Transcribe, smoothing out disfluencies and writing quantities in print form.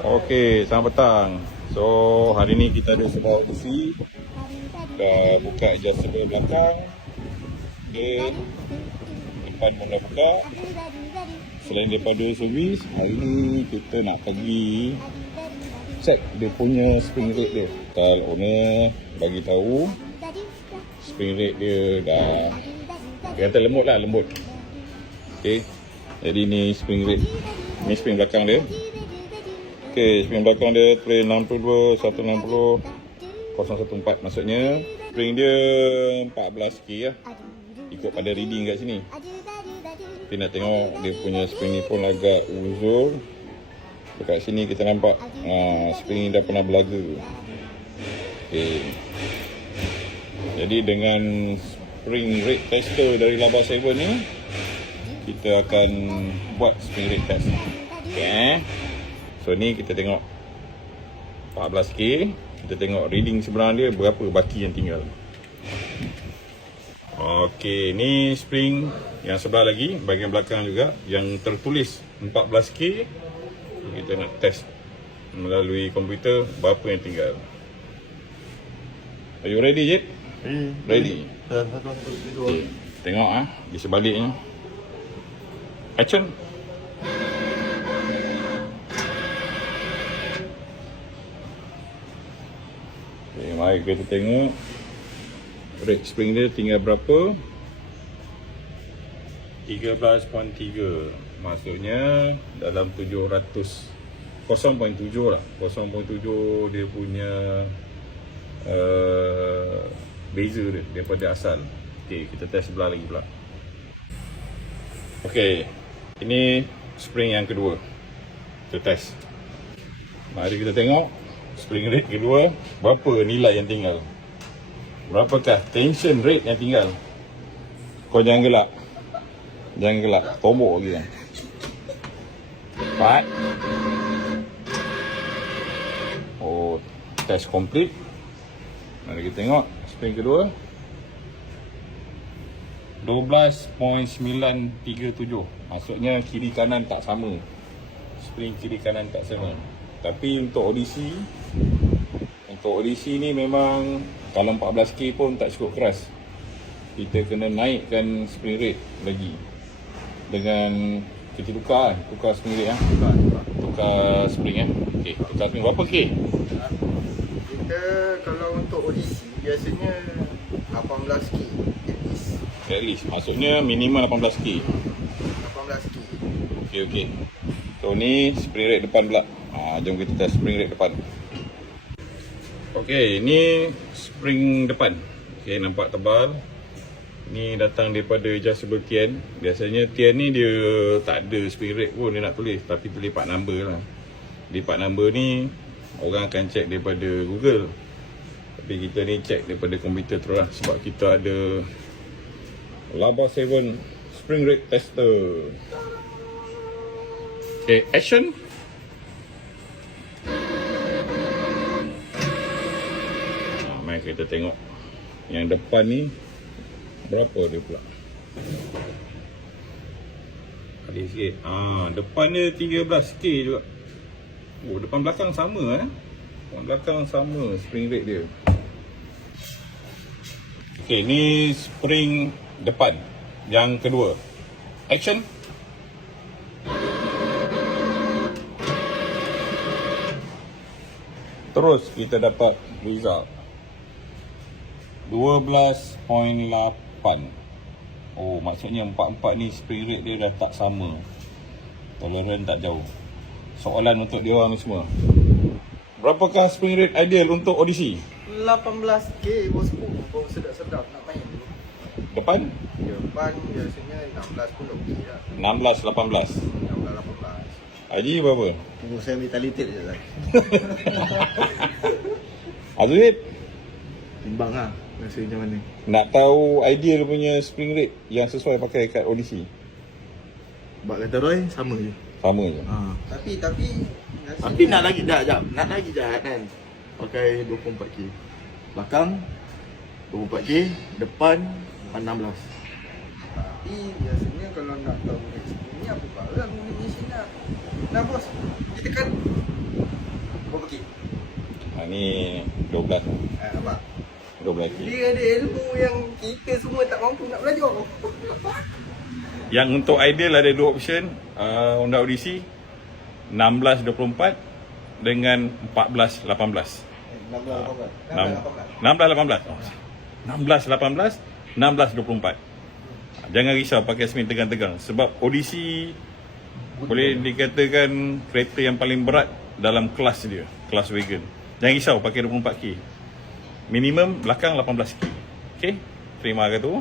Okey, selamat petang. So, hari ni kita ada sebuah audisi. Dah buka adjustable belakang. Dia depan pun dah buka. Selain daripada servis, hari ni kita nak pergi check dia punya spring rate dia. Kalau owner bagi tahu spring rate dia dah, dia kata lembut lah, lembut. Okey. Jadi ni spring rate. Ni spring belakang dia. Okey, spring belakang dia tulis 62 160 014. Maksudnya spring dia 14K lah. Ikut pada reading kat sini. Tapi nak tengok dia punya spring ni pun agak uzur. Dekat sini kita nampak spring ni dah pernah belaga. Okey. Jadi dengan spring rate tester dari Laba 7 ni, kita akan buat spring rate test. Okey. So ni kita tengok 14K. Kita tengok reading sebelah dia berapa baki yang tinggal. Okey, ni spring yang sebelah lagi, bahagian belakang juga, yang tertulis 14K. Kita nak test melalui komputer berapa yang tinggal. Are you ready, Jit? Ready. Okay. Tengok di sebaliknya. Action. Okay, mari kita tengok rate spring dia tinggal berapa. 13.3. Maksudnya dalam 700 0.7 lah. 0.7 dia punya beza dia daripada asal. Okay, kita test sebelah lagi pula. Okay, ini spring yang kedua. Kita test. Mari kita tengok spring rate kedua, berapa nilai yang tinggal. Berapakah tension rate yang tinggal. Kau jangan gelak. Jangan gelak, tombok lagi kan. 4. Oh, test complete. Mari kita tengok spring kedua. 12.937. Maksudnya kiri kanan tak sama. Spring kiri kanan tak sama. Tapi untuk audisi ni memang kalau 14K pun tak cukup keras. Kita kena naikkan spring rate lagi. Dengan kita tukar spring rate tukar spring Okey, tukar spring berapa K? Kita kalau untuk audisi biasanya 18K at least. Maksudnya minimum 18K. 18K. Okey. So ni spring rate depan pula. Jom kita test spring rate depan. Okey, ni spring depan. Okey, nampak tebal. Ni datang daripada adjustable tian. Biasanya tian ni dia tak ada spring rate pun dia nak tulis, tapi tulis part number lah. Di part number ni orang akan check daripada Google. Tapi kita ni check daripada komputer terus lah, sebab kita ada Laba 7 spring rate tester. Okay, action. Mari kita tengok yang depan ni berapa dia pula. Ada sikit. Depan dia 13K juga. Oh, depan belakang sama Depan belakang sama spring rate dia. Okay, ni spring depan yang kedua. Action. Terus kita dapat result 12.8. Oh, maksudnya 44 ni spring rate dia dah tak sama. Toleran tak jauh. Soalan untuk dia orang ni semua. Berapakah spring rate ideal untuk audisi? 18K bosku. Kau sedap-sedap nak main. Depan? Depan biasanya 16 pun okey lah. 16, 18. 16, 18. Haji berapa? Tunggu saya mentalitik je lah. Azwid? Timbang lah. Rasa macam mana? Nak tahu ideal punya spring rate yang sesuai pakai kat audisi? Bak kata Roy, sama je. Sama je. Tapi nak lagi jap. Nak lagi jahat kan. Pakai 24K. Belakang 24K, depan 16. Tapi biasanya kalau nak tahu ni apa barang ni mesin lah. Nah bos, kita kan ni 12 Nampak? 12 key. Dia ada ilmu yang kita semua tak mampu nak belajar. Yang untuk ideal ada dua option, Honda Odyssey 1624 dengan 1418. 1618. 1624. Jangan risau pakai semen tegang-tegang sebab Odyssey boleh dikatakan kereta yang paling berat dalam kelas dia, kelas wagon. Jangan risau pakai 24K. Minimum belakang 18K. Okey? Terima kasih tu.